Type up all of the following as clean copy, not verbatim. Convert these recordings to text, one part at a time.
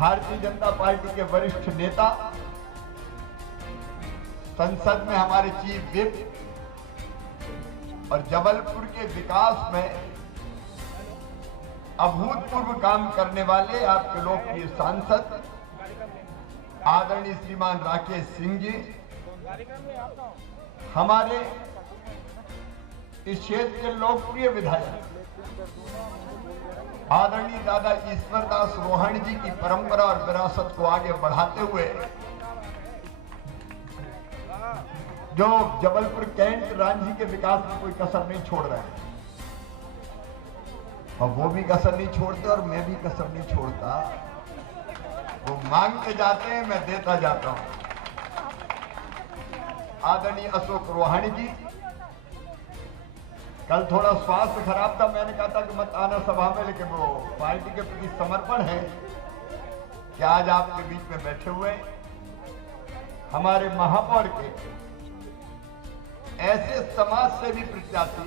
Bharatiya Janata party के वरिष्ठ नेता, संसद में हमारे चीफ विप और जबलपुर के विकास में अभूतपूर्व काम करने वाले आपके लोकप्रिय सांसद आदरणीय श्रीमान राकेश सिंह जी, हमारे इस क्षेत्र के लोकप्रिय विधायक आदरणीय दादा ईश्वरदास रोहण जी की परंपरा और विरासत को आगे बढ़ाते हुए जो जबलपुर कैंट रांझी के विकास में कोई कसर नहीं छोड़ रहे हैं, और वो भी कसर नहीं छोड़ते और मैं भी कसर नहीं छोड़ता। वो मांगते जाते हैं, मैं देता जाता हूं। आदरणीय अशोक रोहाणी जी, कल थोड़ा स्वास्थ्य खराब था, मैंने कहा था कि मत आना सभा में, लेकिन वो पार्टी के प्रति समर्पण है कि आज आपके बीच में बैठे हुए हमारे महापौर के ऐसे समाज सेवी प्रत्याशी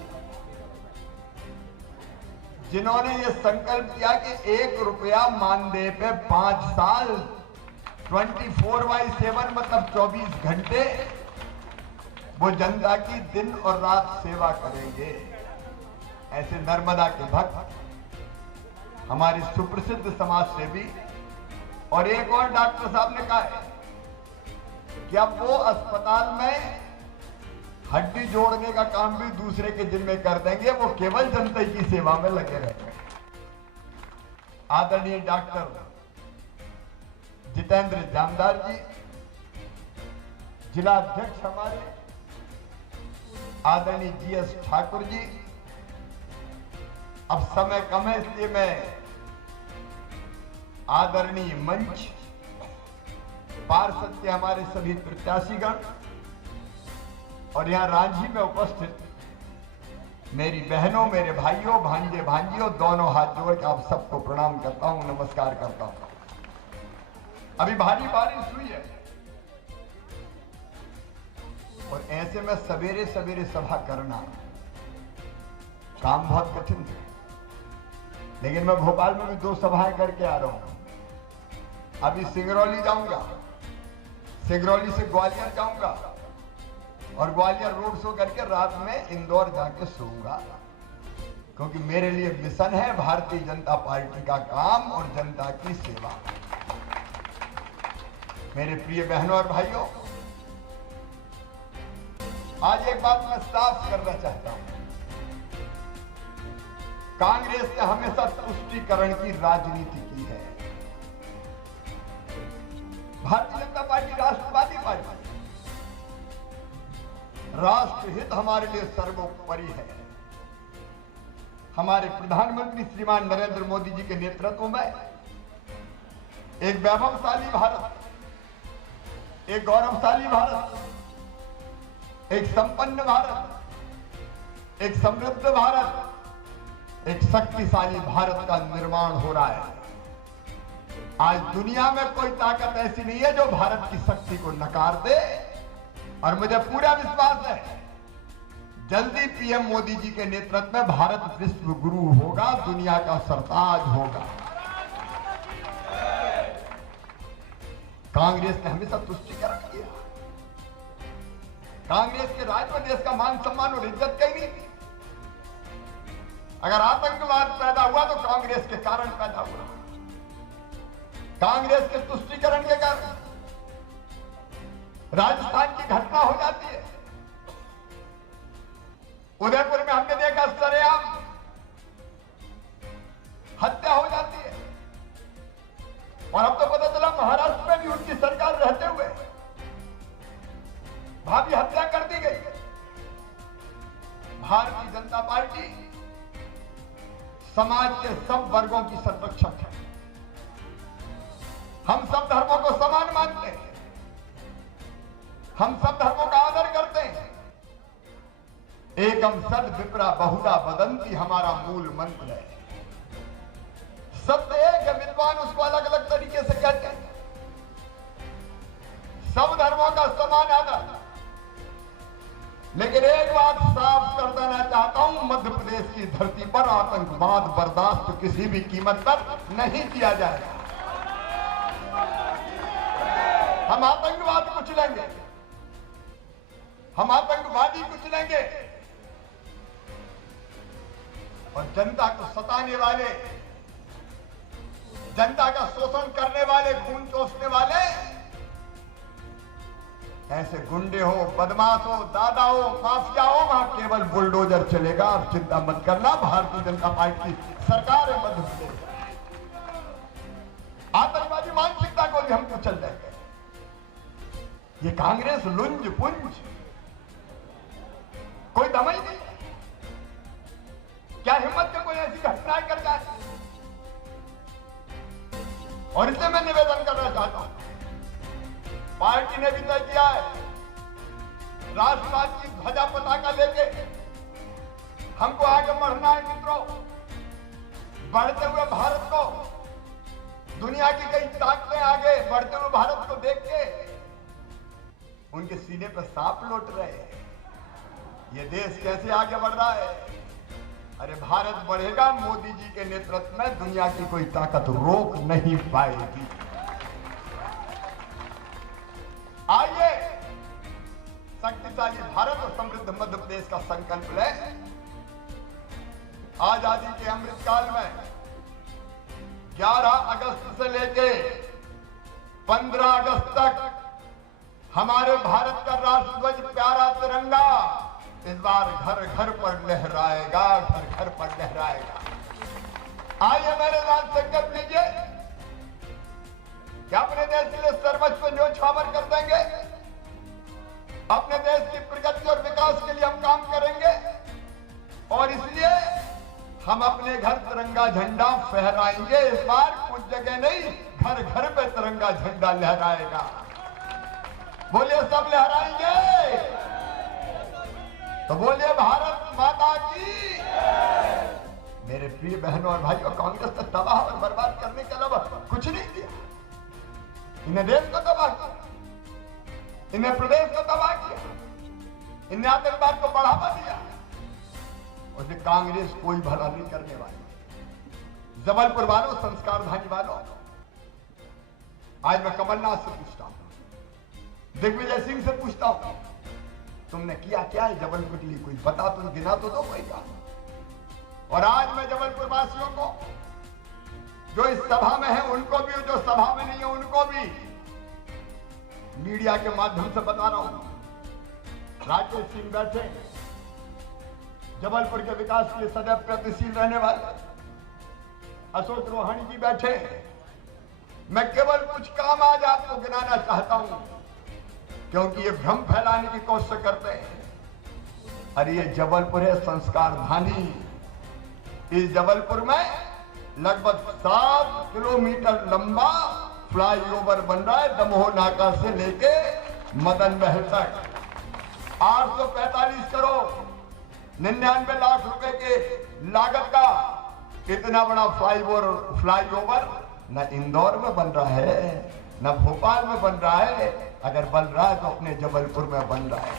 जिन्होंने ये संकल्प किया कि 1 रुपया मानदेय पे 5 साल 24/7 मतलब 24 घंटे वो जनता की दिन और रात सेवा करेंगे। ऐसे नर्मदा के भक्त, हमारे सुप्रसिद्ध समाज सेवी, और एक और डॉक्टर साहब ने कहा है कि अब वो अस्पताल में हड्डी जोड़ने का काम भी दूसरे के जिम्मे कर देंगे, वो केवल जनता की सेवा में लगे रहेंगे। आदरणीय डॉक्टर जितेंद्र जामदार जी, जिला अध्यक्ष हमारे आदरणीय जीएस ठाकुर जी, अब समय कम है इसलिए मैं आदरणीय मंच पार्षद के हमारे सभी प्रत्याशीगण और यहां रांझी में उपस्थित मेरी बहनों, मेरे भाइयों, भांजे भांजियों, दोनों हाथ जोड़ के आप सबको प्रणाम करता हूं, नमस्कार करता हूं। अभी भारी बारिश हुई है और ऐसे में सवेरे सवेरे सभा करना काम बहुत कठिन है, लेकिन मैं भोपाल में भी 2 सभाएं करके आ रहा हूं। अभी सिंगरौली जाऊंगा, सिंगरौली से ग्वालियर जाऊंगा और ग्वालियर रोड शो करके रात में इंदौर जाके सोऊंगा, क्योंकि मेरे लिए मिशन है भारतीय जनता पार्टी का काम और जनता की सेवा। मेरे प्रिय बहनों और भाइयों, आज एक बात मैं साफ करना चाहता हूं। कांग्रेस ने हमेशा तुष्टीकरण की राजनीति की है। भारतीय जनता पार्टी राष्ट्रवादी पार्टी, राष्ट्रहित हमारे लिए सर्वोपरि है। हमारे प्रधानमंत्री श्रीमान नरेंद्र मोदी जी के नेतृत्व में एक वैभवशाली भारत, एक गौरवशाली भारत, एक संपन्न भारत, एक समृद्ध भारत, एक शक्तिशाली भारत का निर्माण हो रहा है। आज दुनिया में कोई ताकत ऐसी नहीं है जो भारत की शक्ति को नकार दे, और मुझे पूरा विश्वास है जल्दी पीएम मोदी जी के नेतृत्व में भारत विश्व गुरु होगा, दुनिया का सरताज होगा। कांग्रेस ने हमेशा तुष्टीकरण किया। कांग्रेस के राज में देश का मान सम्मान और इज्जत कहीं नहीं थी। अगर आतंकवाद पैदा हुआ तो कांग्रेस के कारण पैदा हुआ, कांग्रेस के तुष्टीकरण के कारण राजस्थान की घटना हो जाती है। उदयपुर में हमने देखा सरेआम हत्या हो जाती है, और अब तो पता चला महाराष्ट्र में भी उनकी सरकार रहते हुए वहां भी हत्या कर दी गई। भारतीय जनता पार्टी समाज के सब वर्गों की संरक्षक है। हम सब धर्मों को समान मानते हैं, हम सब धर्मों का आदर करते हैं। एकम सद विप्रा बहुधा वदंती हमारा मूल मंत्र है। सत्य एक है, विद्वान उसको अलग अलग तरीके से कहते हैं। सब धर्मों का समान आदर, लेकिन एक बात साफ कर देना चाहता हूं, मध्य प्रदेश की धरती पर आतंकवाद बर्दाश्त किसी भी कीमत पर नहीं किया जाएगा। हम आतंकवाद कुचलेंगे, हम आतंकवादी कुचलेंगे और जनता को सताने वाले, जनता का शोषण करने वाले, खून चूसने वाले ऐसे गुंडे हो, बदमाश हो, दादा हो, माफिया हो, वहां केवल बुलडोजर चलेगा। आप चिंता मत करना, भारतीय जनता पार्टी की सरकार है मध्य प्रदेश। आतंकवादी मानसिकता को भी हम कुचल देंगे। ये कांग्रेस लुंज पुंज कोई दम ही नहीं। क्या हिम्मत के कोई ऐसी घटनाएं कर जाए? और इसलिए मैं निवेदन करना चाहता हूं, पार्टी ने भी तय किया है राष्ट्रवाद की ध्वजा पताका लेके हमको आगे बढ़ना है। मित्रों, बढ़ते हुए भारत को, दुनिया की कई ताकतें आगे बढ़ते हुए भारत को देख के उनके सीने पर सांप लौट रहे हैं। ये देश कैसे आगे बढ़ रहा है? अरे भारत बढ़ेगा मोदी जी के नेतृत्व में, दुनिया की कोई ताकत रोक नहीं पाएगी। आइए शक्तिशाली भारत और समृद्ध मध्य प्रदेश का संकल्प लें। आजादी के अमृतकाल में 11 अगस्त से लेके 15 अगस्त तक हमारे भारत का राष्ट्रध्वज प्यारा तिरंगा इस बार घर घर पर लहराएगा, घर घर पर लहराएगा। आइए मेरे साथ संकल्प लीजिए कि अपने देश के लिए सर्वस्व न्योछावर कर देंगे, अपने देश की प्रगति और विकास के लिए हम काम करेंगे और इसलिए हम अपने घर तिरंगा झंडा फहराएंगे। इस बार कुछ जगह नहीं, घर घर पे तिरंगा झंडा लहराएगा। बोलिए सब लहराएंगे तो बोलिए भारत माता की। मेरे प्रिय बहनों और भाइयों, कांग्रेस ने तबाह और बर्बाद करने के अलावा कुछ नहीं किया। इन्हें देश को तबाह किया, इन्हें प्रदेश को तबाह किया, इन्हें आतंकवाद को बढ़ावा दिया। और कांग्रेस कोई भला नहीं करने वाली। जबलपुर वालों, संस्कारधानी वालों, आज मैं कमलनाथ से पूछता हूं, दिग्विजय सिंह से पूछता हूं, तुमने किया क्या है जबलपुर के लिए? कोई बता तो गिना तो दो कोई का। और आज मैं जबलपुर वासियों को, जो इस सभा में है उनको भी, जो सभा में नहीं है उनको भी मीडिया के माध्यम से बता रहा हूं। राकेश सिंह बैठे, जबलपुर के विकास के लिए सदैव प्रगतिशील रहने वाले अशोक रोहानी जी बैठे। मैं केवल कुछ काम आज आपको गिनाना चाहता हूं, क्योंकि ये भ्रम फैलाने की कोशिश करते हैं। अरे ये जबलपुर है संस्कारधानी। इस जबलपुर में लगभग 7 किलोमीटर लंबा फ्लाईओवर बन रहा है, दमोह नाका से लेके मदन महल तक। 845 करोड़ 99 लाख रुपए के लागत का इतना बड़ा फ्लाईओवर न इंदौर में बन रहा है, न भोपाल में बन रहा है। अगर बन रहा है तो अपने जबलपुर में बन रहा है।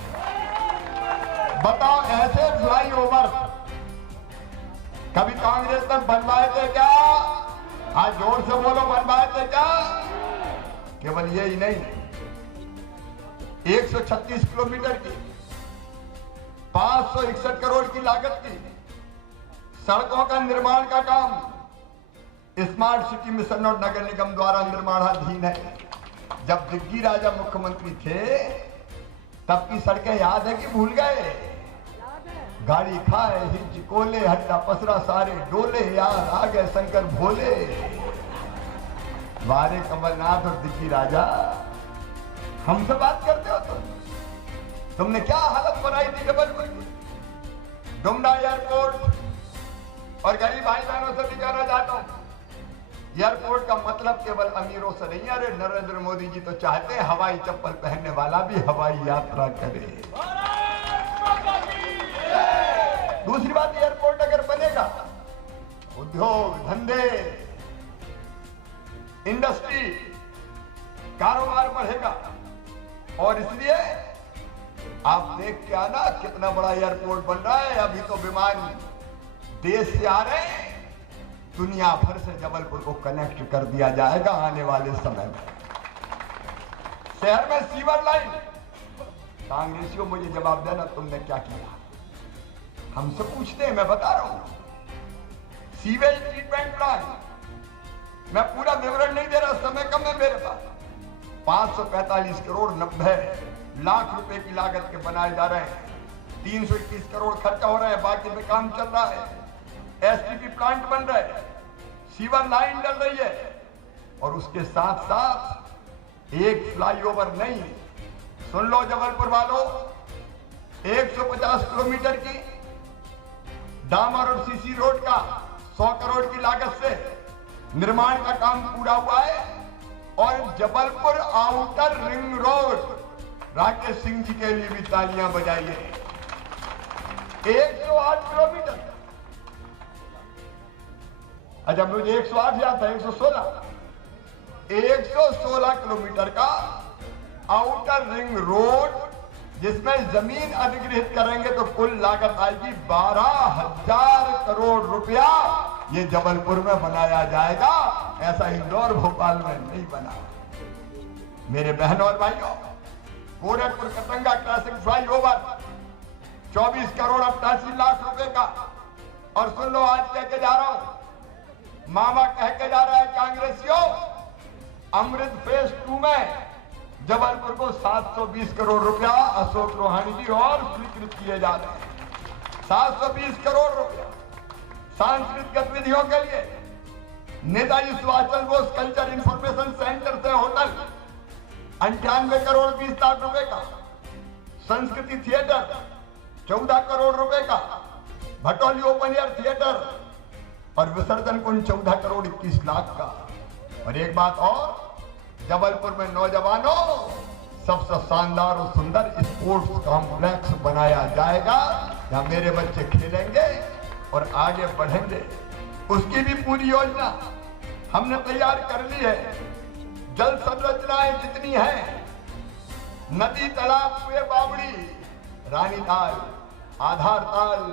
बताओ, ऐसे फ्लाईओवर कभी कांग्रेस ने बनवाए थे क्या? आज जोर से बोलो, बनवाए थे क्या? केवल यही नहीं, 136 किलोमीटर की 561 करोड़ की लागत की सड़कों का निर्माण का काम स्मार्ट सिटी मिशन और नगर निगम द्वारा निर्माणाधीन है। जब दिग्गी राजा मुख्यमंत्री थे तब की सड़कें याद है कि भूल गए? गाड़ी खाए हिज कोले, हड्डा पसरा सारे डोले, यार आ गए शंकर भोले। वारे कमलनाथ और दिग्गी राजा, हमसे बात करते हो तुमने क्या हालत बनाई थी जबलपुर की? डुमरा एयरपोर्ट। और गरीब भाई बहनों से भी कहना चाहता हूं, एयरपोर्ट का मतलब केवल अमीरों से नहीं। अरे नरेंद्र मोदी जी तो चाहते हैं हवाई चप्पल पहनने वाला भी हवाई यात्रा करे। दूसरी बात, एयरपोर्ट अगर बनेगा, उद्योग धंधे, इंडस्ट्री, कारोबार बढ़ेगा। और इसलिए आप देख के आना कितना बड़ा एयरपोर्ट बन रहा है। अभी तो विमान देश से आ रहे हैं, दुनिया भर से जबलपुर को कनेक्ट कर दिया जाएगा आने वाले समय में। शहर में सीवर लाइन। कांग्रेसियों मुझे जवाब देना, तुमने क्या किया? हमसे पूछते हैं, मैं बता रहा हूं। सीवेज ट्रीटमेंट प्लांट, मैं पूरा विवरण नहीं दे रहा, समय कम है मेरे पास। 545 करोड़ 90 लाख रुपए की लागत के बनाए जा रहे हैं। 321 करोड़ खर्चा हो रहा है, बाकी में काम चल रहा है। एसटीपी प्लांट बन रहा है, सीवर लाइन डल रही है, और उसके साथ साथ एक फ्लाईओवर नहीं, सुन लो जबलपुर वालों, 150 किलोमीटर की डामर और सीसी रोड का 100 करोड़ की लागत से निर्माण का काम पूरा हुआ है। और Jabalpur outer ring road, Rakesh Singh ji के लिए भी तालियां बजाइए। 108 किलोमीटर, अच्छा मुझे 108 याद था, 116 किलोमीटर का आउटर रिंग रोड, जिसमें जमीन अधिग्रहित करेंगे तो कुल लागत आएगी 12,000 करोड़ रुपया। ये जबलपुर में बनाया जाएगा, ऐसा इंदौर भोपाल में नहीं बना। मेरे बहनों और भाइयों, Gorakhpur Katanga crossing flyover 24 crore 88 lakh रुपए का। और सुन लो, आज कह के जा रहा हूं, मामा कह के जा रहा है कांग्रेसियों, अमृत फेज 2 में जबलपुर को 720 करोड़ रुपया अशोक रोहानी जी और स्वीकृत किए जा रहे हैं। 720 करोड़ रुपया सांस्कृतिक गतिविधियों के लिए। Netaji Subhash Chandra Bose culture information centre से होटल 98 करोड़ 20 लाख रुपए का। संस्कृति थिएटर 14 करोड़ रुपए का। भटौली ओपन एयर थिएटर और विसर्जन कुंड 14 करोड़ 21 लाख का। और एक बात और, जबलपुर में नौजवानों सबसे शानदार और सुंदर स्पोर्ट्स कॉम्प्लेक्स बनाया जाएगा, जहां मेरे बच्चे खेलेंगे और आगे बढ़ेंगे। उसकी भी पूरी योजना हमने तैयार कर ली है। जल संरचनाएं जितनी हैं, नदी, तालाब, कुएं, बावड़ी, रानी ताल, आधार ताल,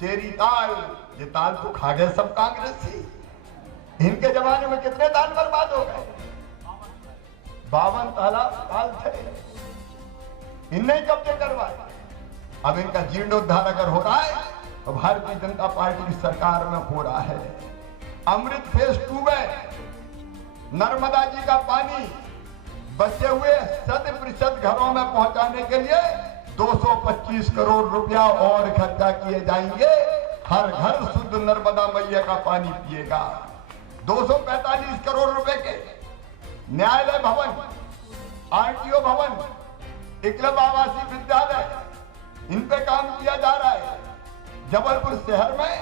चेरी ताल, ये ताल तो खा गए सब कांग्रेसी। इनके जमाने में कितने ताल बर्बाद हो गए? 52 ताल थे, इनने कब्जे करवाए। अब इनका जीर्णोद्धार अगर हो रहा है तो भारतीय जनता पार्टी की सरकार में हो रहा है। अमृत फेज 2 में नर्मदा जी का पानी बचे हुए 100% घरों में पहुंचाने के लिए 225 करोड़ रुपया और खर्चा किए जाएंगे। हर घर शुद्ध नर्मदा मैया का पानी पिएगा। 245 करोड़ रुपए के न्यायालय भवन, आरटीओ भवन, एकलव्य आवासीय विद्यालय, इन पे काम किया जा रहा है। जबलपुर शहर में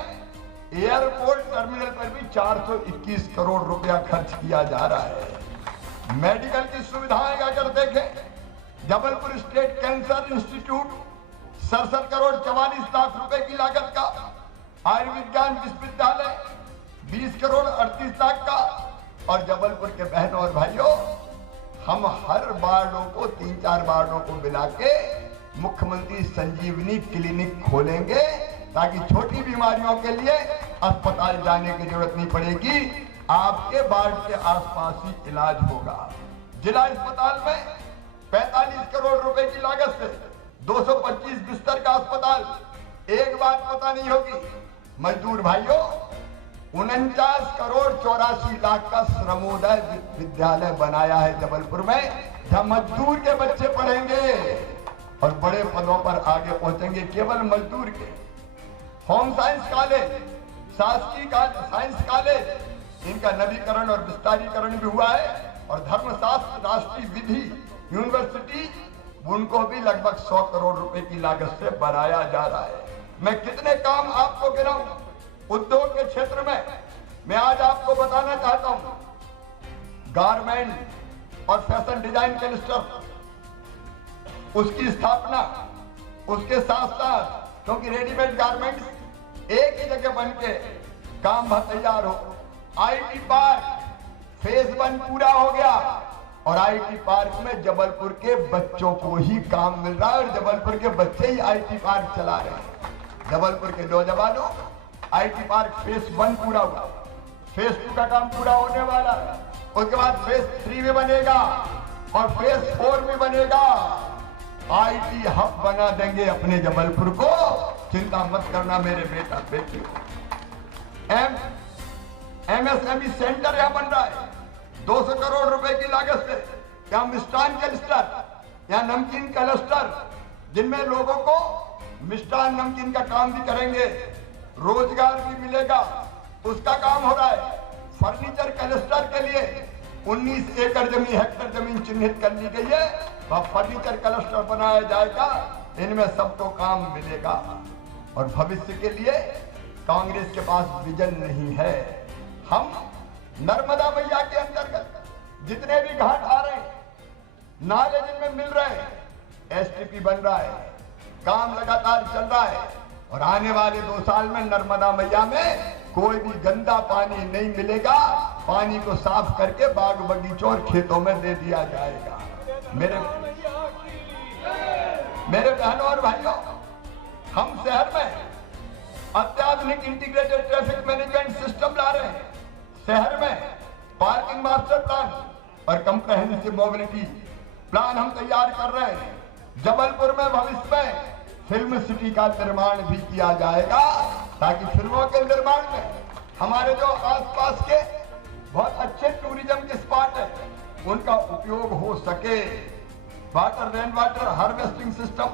एयरपोर्ट टर्मिनल पर भी 421 करोड़ रुपया खर्च किया जा रहा है। मेडिकल की सुविधाएं अगर देखें, Jabalpur state cancer institute 67 crore 44 lakh रुपए की लागत का। आयुर्विज्ञान विश्वविद्यालय 20 करोड़ 38 लाख का। और जबलपुर के बहनों और भाइयों, हम हर वार्डों को 3-4 वार्डों को मिला के मुख्यमंत्री संजीवनी क्लिनिक खोलेंगे, ताकि छोटी बीमारियों के लिए अस्पताल जाने की जरूरत नहीं पड़ेगी। आपके वार्ड के आसपास ही इलाज होगा। जिला अस्पताल में 45 करोड़ रुपए की लागत से 225 बिस्तर का अस्पताल। एक बात पता नहीं होगी मजदूर भाइयों, 49 करोड़ 84 लाख का श्रमोदय विद्यालय बनाया है जबलपुर में, जहां मजदूर के बच्चे पढ़ेंगे और बड़े पदों पर आगे पहुंचेंगे केवल मजदूर के। होम साइंस कॉलेज, शासकीय साइंस कॉलेज, इनका नवीकरण और विस्तारीकरण भी हुआ है। और धर्मशास्त्र राष्ट्रीय विधि यूनिवर्सिटी, उनको भी लगभग 100 करोड़ रुपए की लागत से बनाया जा रहा है। मैं कितने काम आपको गिनाऊं उद्योग के क्षेत्र में, मैं आज आपको बताना चाहता हूं। गारमेंट और फैशन डिजाइन क्लस्टर, उसकी स्थापना, उसके साथ साथ, क्योंकि रेडीमेड गारमेंट्स एक ही जगह बन के काम तैयार हो। आईटी पार्क फेज 1 पूरा हो गया और आईटी पार्क में जबलपुर के बच्चों को ही काम मिल रहा है और जबलपुर के बच्चे ही आईटी पार्क चला रहे हैं। जबलपुर के नौजवानों, आईटी पार्क फेज 1 पूरा हुआ, फेज 2 का काम पूरा होने वाला है। उसके बाद फेज 3 में बनेगा। और फेज 4 भी बनेगा। आईटी हब बना देंगे अपने जबलपुर को, चिंता मत करना मेरे बेटा बेटी। एमएसएमई सेंटर यहां बन रहा है 200 करोड़ रुपए की लागत से। यहाँ मिष्ठान क्लस्टर, यहाँ नमकीन क्लस्टर, जिनमें लोगों को मिष्ठान नमकीन का काम भी करेंगे, रोजगार भी मिलेगा, उसका काम हो रहा है। फर्नीचर क्लस्टर के लिए 19 एकड़ जमीन, हेक्टर जमीन चिन्हित कर ली गई है, वह फर्नीचर क्लस्टर बनाया जाएगा। इनमें सबको काम मिलेगा। और भविष्य के लिए कांग्रेस के पास विजन नहीं है। हम नर्मदा मैया के अंतर्गत जितने भी घाट आ रहे हैं, नाले जिनमें मिल रहे हैं, एसटीपी बन रहा है, काम लगातार चल रहा है। और आने वाले 2 साल में नर्मदा मैया में कोई भी गंदा पानी नहीं मिलेगा। पानी को साफ करके बाग बगीचों और खेतों में दे दिया जाएगा। मेरे बहनों और भाइयों, हम शहर में अत्याधुनिक इंटीग्रेटेड ट्रैफिक मैनेजमेंट सिस्टम ला रहे हैं। शहर में पार्किंग मास्टर प्लान और कंप्रेहेंसिव मोबिलिटी प्लान हम तैयार कर रहे हैं। जबलपुर में भविष्य में फिल्म सिटी का निर्माण भी किया जाएगा, ताकि फिल्मों के निर्माण में हमारे जो आसपास के बहुत अच्छे टूरिज्म के स्पॉट है, उनका उपयोग हो सके। Water, rain water harvesting system,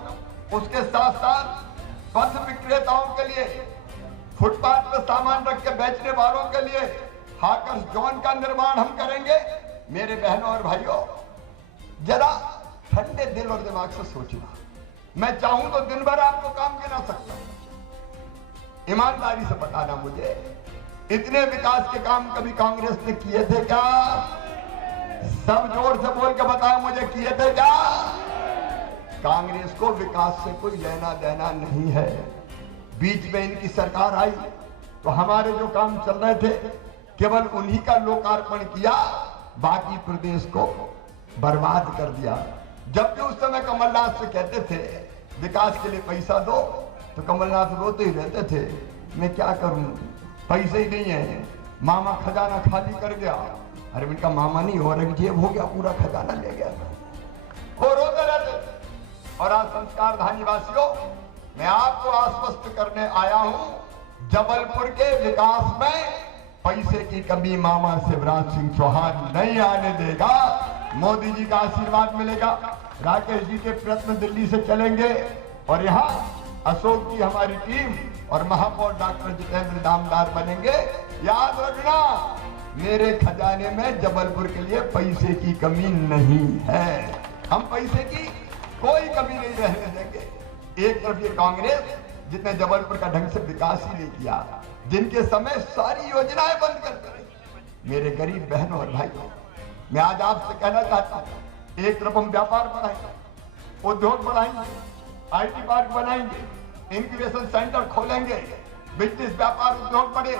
उसके साथ साथ पथ विक्रेताओं के लिए, फुटपाथ पर सामान रख के बेचने वालों के लिए हाकर्स जोन का निर्माण हम करेंगे। मेरे बहनों और भाइयों, जरा ठंडे दिल और दिमाग से सोचना। मैं चाहूं तो दिन भर आपको काम गिना सकता हूं। ईमानदारी से बताना मुझे, इतने विकास के काम कभी कांग्रेस ने किए थे क्या? सब जोर से बोल के बताया मुझे, किए थे क्या? कांग्रेस को विकास से कोई लेना देना नहीं है। बीच में इनकी सरकार आई तो हमारे जो काम चल रहे थे केवल उन्हीं का लोकार्पण किया, बाकी प्रदेश को बर्बाद कर दिया। जब भी उस समय कमलनाथ से कहते थे विकास के लिए पैसा दो, तो कमलनाथ रोते ही रहते थे, मैं क्या करूं, पैसे ही नहीं है, मामा खजाना खाली कर गया। अरे इनका मामा नहीं, औरंगजेब हो गया, पूरा खजाना ले गया। वो रोते रहते। और आज संस्कारधानी वासियों, मैं आपको आश्वस्त करने आया हूं, जबलपुर के विकास में पैसे की कमी मामा शिवराज सिंह चौहान नहीं आने देगा। मोदी जी का आशीर्वाद मिलेगा, राकेश जी के प्रयत्न दिल्ली से चलेंगे और यहाँ अशोक जी हमारी टीम और महापौर डॉक्टर जितेंद्र दामदार बनेंगे। याद रखना, मेरे खजाने में जबलपुर के लिए पैसे की कमी नहीं है। हम पैसे की कोई कमी नहीं रहने देंगे। एक तरफ ये कांग्रेस जिसने जबलपुर का ढंग से विकास ही नहीं किया, जिनके समय सारी योजनाएं बंद कर दी। मेरे गरीब बहनों और भाइयों, मैं आज आपसे कहना चाहता हूं, एक तरफ हम व्यापार बढ़ाएंगे, उद्योग बढ़ाएंगे, आईटी पार्क बनाएंगे, इंक्यूबेशन सेंटर खोलेंगे, बिजनेस व्यापार उद्योग बढ़े,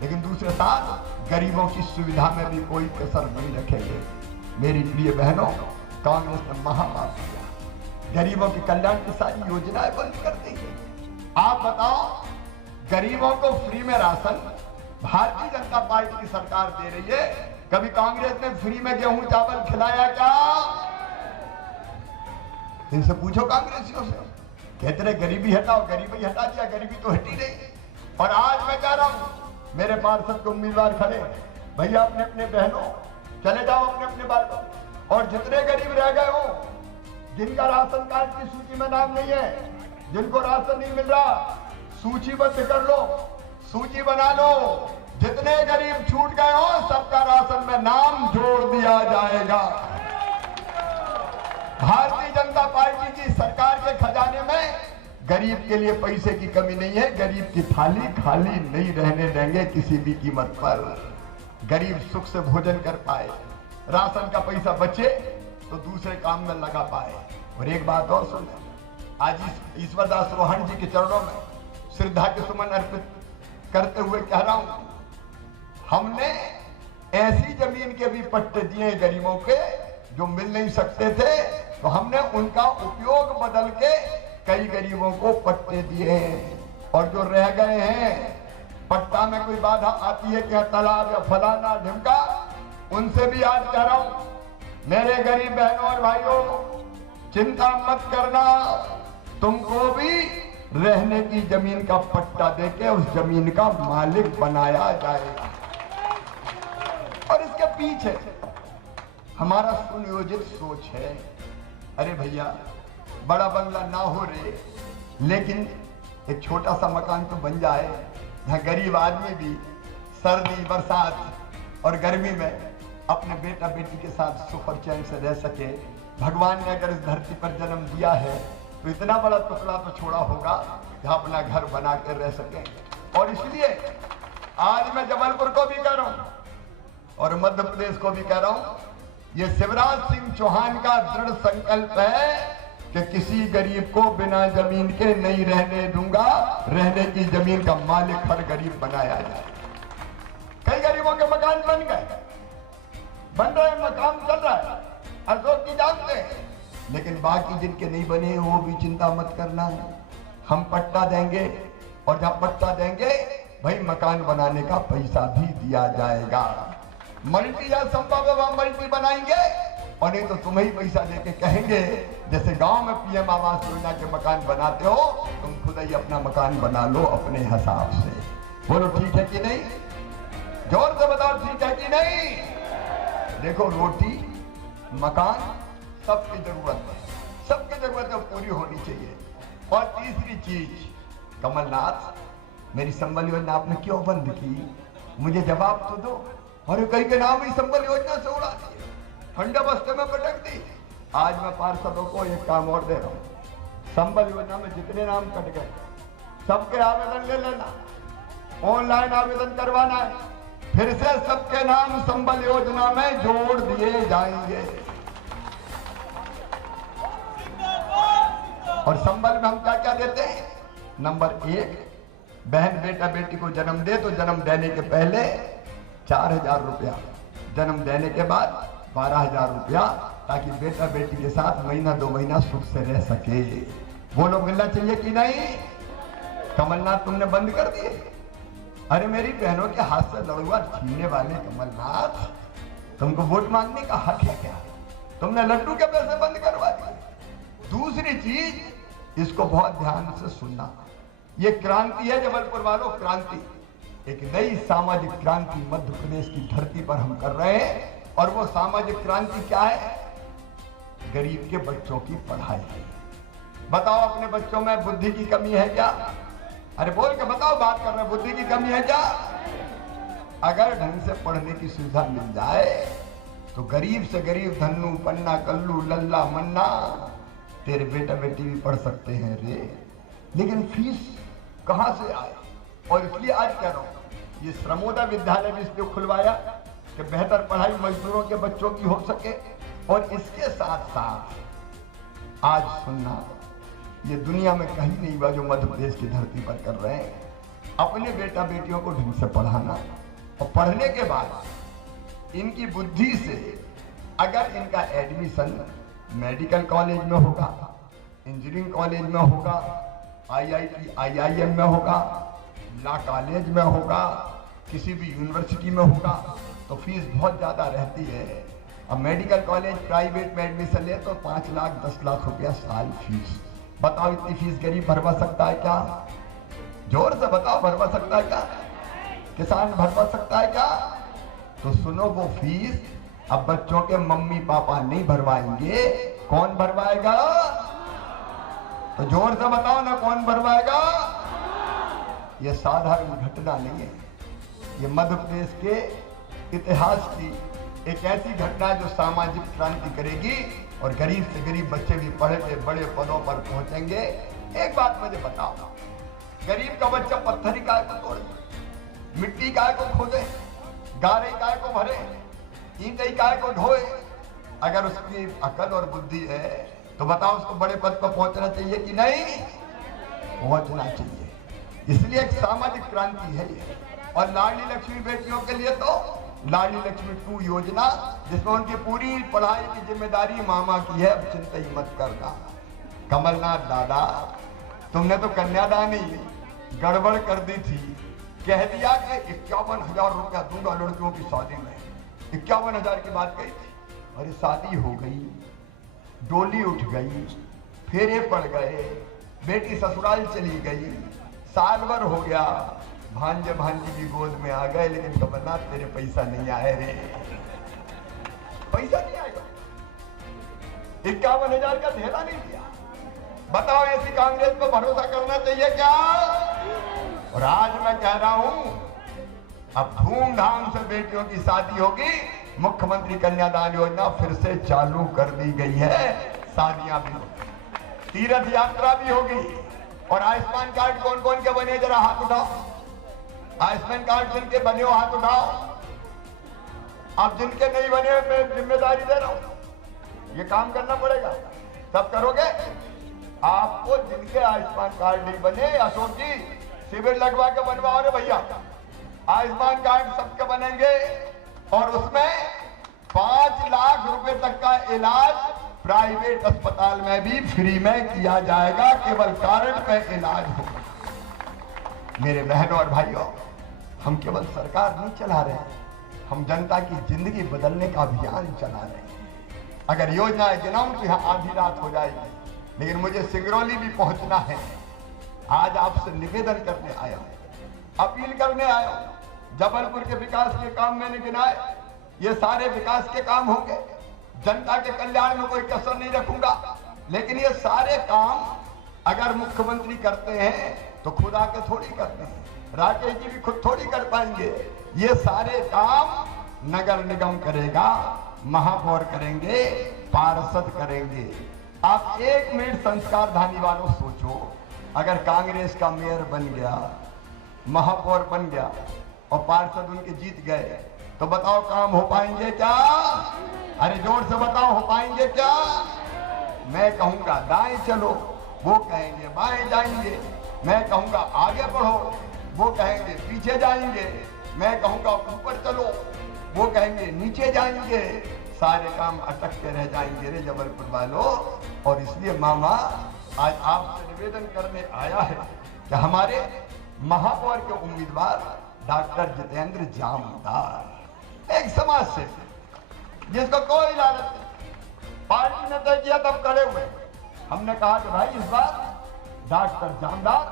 लेकिन दूसरे साथ गरीबों की सुविधा में भी कोई कसर नहीं रखेंगे। मेरी प्रिय बहनों, कांग्रेस ने महापाप किया, गरीबों के कल्याण की सारी योजनाएं बंद कर देंगे। आप बताओ, गरीबों को फ्री में राशन भारतीय जनता पार्टी की सरकार दे रही है, कभी कांग्रेस ने फ्री में गेहूं चावल खिलाया क्या? इनसे पूछो कांग्रेसियों से। कहते रहे गरीबी हटाओ, गरीबी हटा दिया, गरीबी तो हटी नहीं। और आज मैं कह रहा हूं, मेरे पार्षद के उम्मीदवार खड़े, भैया अपने अपने बहनों चले जाओ अपने अपने बालों, और जितने गरीब रह गए हो, जिनका राशन कार्ड की सूची में नाम नहीं है, जिनको राशन नहीं मिल रहा, सूचीबद्ध कर लो, सूची बना लो। जितने गरीब छूट गए हो, सबका राशन में नाम जोड़ दिया जाएगा। भारतीय जनता पार्टी की सरकार के खजाने में गरीब के लिए पैसे की कमी नहीं है। गरीब की थाली खाली नहीं रहने देंगे किसी भी कीमत पर। गरीब सुख से भोजन कर पाए, राशन का पैसा बचे तो दूसरे काम में लगा पाए। और एक बात और सुन, आज ईश्वरदास रोहन जी के चरणों में श्रद्धा के सुमन अर्पित करते हुए कह रहा हूं, हमने ऐसी जमीन के भी पट्टे दिए गरीबों के जो मिल नहीं सकते थे, तो हमने उनका उपयोग बदल के कई गरीबों को पट्टे दिए हैं। और जो रह गए हैं, पट्टा में कोई बाधा आती है कि तालाब या फलाना ढिमका, उनसे भी आज कह रहा हूं, मेरे गरीब बहनों और भाइयों, चिंता मत करना, तुमको भी रहने की जमीन का पट्टा देके उस जमीन का मालिक बनाया जाएगा। और इसके पीछे हमारा सुनियोजित सोच है। अरे भैया, बड़ा बंगला ना हो रे, लेकिन एक छोटा सा मकान तो बन जाए जहां गरीब आदमी भी सर्दी, बरसात और गर्मी में अपने बेटा बेटी के साथ सुख और चैन से रह सके। भगवान ने अगर इस धरती पर जन्म दिया है तो इतना बड़ा टुकड़ा तो छोड़ा होगा जहां अपना घर बना कर रह सके। और इसलिए आज मैं जबलपुर को भी कह रहा हूं और मध्य प्रदेश को भी कह रहा हूं, ये शिवराज सिंह चौहान का दृढ़ संकल्प है कि किसी गरीब को बिना जमीन के नहीं रहने दूंगा, रहने की जमीन का मालिक हर गरीब बनाया जाए। कई गरीबों के मकान बन गए, बन रहे हैं, काम चल रहा है, अशोक की जानते हैं, लेकिन बाकी जिनके नहीं बने वो भी चिंता मत करना, हम पट्टा देंगे और जहां पट्टा देंगे भाई मकान बनाने का पैसा भी दिया जाएगा। मल्टी या संभव है वहां मल्टी बनाएंगे और नहीं तो तुम्हें ही पैसा देके कहेंगे, जैसे गांव में पीएम आवास योजना के मकान बनाते हो, तुम खुद ही अपना मकान बना लो अपने हिसाब से। बोलो ठीक है कि नहीं? जोर से बताओ ठीक है कि नहीं? देखो, रोटी मकान सबकी जरूरत है, सबकी जरूरत पूरी होनी चाहिए। और तीसरी चीज, कमलनाथ, मेरी संबल योजना आपने क्यों बंद की? मुझे जवाब तो दो। और कई के नाम ही संबल योजना से उड़ा दिए, ठंडे बस्ते में पटक दी। आज मैं पार्षदों को एक काम और दे रहा हूं, संबल योजना में जितने नाम कट गए सबके आवेदन ले लेना, ऑनलाइन आवेदन करवाना है, फिर से सबके नाम संबल योजना में जोड़ दिए जाएंगे। और संबल में हम क्या क्या देते हैं? नंबर 1, बहन बेटा बेटी को जन्म दे तो जन्म देने के पहले 4000 रुपया, जन्म देने के बाद 12000 रुपया, ताकि बेटा बेटी के साथ महीना 2 महीना सुख से रह सके। वो लोग मिलना चाहिए कि नहीं? कमलनाथ तुमने बंद कर दिए। अरे मेरी बहनों के हाथ से लड़ुआ छीनने वाले कमलनाथ, तुमको वोट मांगने का हक है क्या? तुमने लड्डू के पैसे बंद करवा दिए। दूसरी चीज, इसको बहुत ध्यान से सुनना, ये क्रांति है जबलपुर वालों, क्रांति, एक नई सामाजिक क्रांति मध्य प्रदेश की धरती पर हम कर रहे हैं। और वो सामाजिक क्रांति क्या है? गरीब के बच्चों की पढ़ाई। बताओ, अपने बच्चों में बुद्धि की कमी है क्या? अरे बोल के बताओ, बात कर रहे हैं, बुद्धि की कमी है क्या? अगर ढंग से पढ़ने की सुविधा मिल जाए तो गरीब से गरीब धन्नू पन्ना कल्लू लल्ला मन्ना तेरे बेटा बेटी भी पढ़ सकते हैं रे। लेकिन फीस कहां से आए? और इसलिए आज कह रहा हूं, ये श्रमोदय विद्यालय भी इसलिए खुलवाया कि बेहतर पढ़ाई मजदूरों के बच्चों की हो सके। और इसके साथ साथ आज सुनना, ये दुनिया में कहीं नहीं हुआ जो मध्य प्रदेश की धरती पर कर रहे हैं, अपने बेटा बेटियों को ढंग से पढ़ाना, और पढ़ने के बाद इनकी बुद्धि से अगर इनका एडमिशन मेडिकल कॉलेज में होगा, इंजीनियरिंग कॉलेज में होगा, IIT IIM में होगा, लॉ कॉलेज में होगा, किसी भी यूनिवर्सिटी में होगा, तो फीस बहुत ज्यादा रहती है। अब मेडिकल कॉलेज प्राइवेट में एडमिशन ले तो 5 लाख 10 लाख रुपया साल फीस। बताओ, इतनी फीस गरीब भरवा सकता है क्या? जोर से बताओ, भरवा सकता है क्या? किसान भरवा सकता है क्या? तो सुनो, वो फीस अब बच्चों के मम्मी पापा नहीं भरवाएंगे, कौन भरवाएगा? तो जोर से बताओ ना, कौन भरवाएगा? यह साधारण घटना नहीं है, ये मध्य प्रदेश के इतिहास की एक ऐसी घटना जो सामाजिक क्रांति करेगी और गरीब से गरीब बच्चे भी पढ़ के बड़े पदों पर पहुंचेंगे। एक बात मुझे बताओ, गरीब का बच्चा पत्थर ही काय को तोड़े, मिट्टी काय को खोदे, गारे काय को भरे, ईंट काय को ढोए? अगर उसकी अकल और बुद्धि है तो बताओ, उसको बड़े पद पर पहुंचना चाहिए कि नहीं? पहुंचना चाहिए। इसलिए एक सामाजिक क्रांति है ये। और लाडली लक्ष्मी बेटियों के लिए तो लाडली लक्ष्मी 2 योजना, जिसमें उनकी पूरी पढ़ाई की जिम्मेदारी मामा की है, अब चिंता ही मत करना। कमलनाथ दादा, तुमने तो कन्यादान ही गड़बड़ कर दी थी, कह दिया कि 51,000 रुपया दूंगा लड़कियों की शादी में, 51,000 की बात कही थी, अरे शादी हो गई, डोली उठ गई, फेरे पड़ गए, बेटी ससुराल चली गई, साल भर हो गया, भांजे भांजी भी गोद में आ गए, लेकिन कमलनाथ तेरे पैसा नहीं आए रे, पैसा नहीं आएगा। 51,000 का धेला नहीं दिया। बताओ ऐसी कांग्रेस पर भरोसा करना चाहिए क्या? और आज मैं कह रहा हूं, अब धूमधाम से बेटियों की शादी होगी, मुख्यमंत्री कन्यादान योजना फिर से चालू कर दी गई है, शादियां भी होगी, तीर्थ यात्रा भी होगी। और आयुष्मान कार्ड कौन कौन के बने, जरा हाथ उठाओ। आयुष्मान कार्ड जिनके बने हो हाथ उठाओ। अब जिनके नहीं बने मैं जिम्मेदारी दे रहा हूं, ये काम करना पड़ेगा। सब करोगे? आपको जिनके आयुष्मान कार्ड नहीं बने, अशोक जी शिविर लगवा के बनवाओ रे भैया, आयुष्मान कार्ड सबके बनेंगे और उसमें 5 लाख रुपए तक का इलाज प्राइवेट अस्पताल में भी फ्री में किया जाएगा, केवल कार्ड पे इलाज होगा। मेरे बहनों और भाइयों, हम केवल सरकार नहीं चला रहे हैं, हम जनता की जिंदगी बदलने का अभियान चला रहे हैं। अगर योजनाएं गिनाऊं तो यहां आधी रात हो जाएगी, लेकिन मुझे सिंगरौली भी पहुंचना है। आज आपसे निवेदन करने आया हूं, अपील करने आया हूं। जबलपुर के विकास के काम मैंने गिनाए, ये सारे विकास के काम होंगे, जनता के कल्याण में कोई कसर नहीं रखूंगा। लेकिन ये सारे काम अगर मुख्यमंत्री करते हैं तो खुद आके थोड़ी करते हैं, राकेश जी भी खुद थोड़ी कर पाएंगे। ये सारे काम नगर निगम करेगा, महापौर करेंगे, पार्षद करेंगे। आप 1 मिनट संस्कार धानी वालों सोचो, अगर कांग्रेस का मेयर बन गया, महापौर बन गया और पार्षद उनके जीत गए, तो बताओ काम हो पाएंगे क्या? अरे जोर से बताओ, हो पाएंगे क्या? मैं कहूंगा दाएं चलो, वो कहेंगे बाएं जाएंगे। मैं कहूंगा आगे बढ़ो, वो कहेंगे पीछे जाएंगे। मैं कहूंगा ऊपर चलो, वो कहेंगे नीचे जाएंगे। सारे काम अटकते रह जाएंगे रे जबलपुर वालों। और इसलिए मामा आज आपसे निवेदन करने आया है कि हमारे महापौर के उम्मीदवार डॉक्टर जितेंद्र जामदार, एक समाज सेवी जिसको कोई लालच नहीं, पार्टी ने तय किया तब खड़े हुए। हमने कहा कि भाई इस बार डॉक्टर जामदार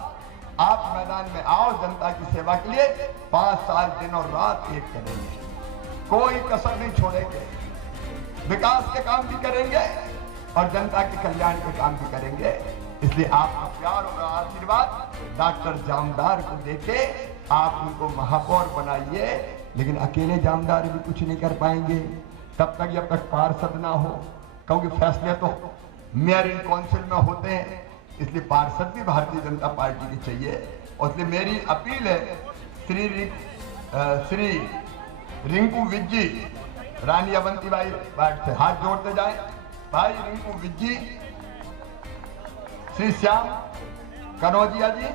आप मैदान में आओ, जनता की सेवा के लिए 5 साल दिन और रात एक करेंगे, कोई कसर नहीं छोड़ेंगे, विकास के काम भी करेंगे और जनता के कल्याण के काम भी करेंगे। इसलिए आपका प्यार और आशीर्वाद डॉक्टर जामदार को देके आप उनको महापौर बनाइए। लेकिन अकेले जामदार भी कुछ नहीं कर पाएंगे तब तक जब तक पार्षद ना हो, क्योंकि फैसले तो मेयर इन काउंसिल में होते हैं। इसलिए पार्षद भी भारतीय जनता पार्टी की चाहिए। और इसलिए मेरी अपील है, श्री रिंकू विज्जी, रानी अवंतीबाई बाट से हाथ जोड़ते जाए, भाई रिंकू विज्जी, श्री श्याम कनौजिया जी,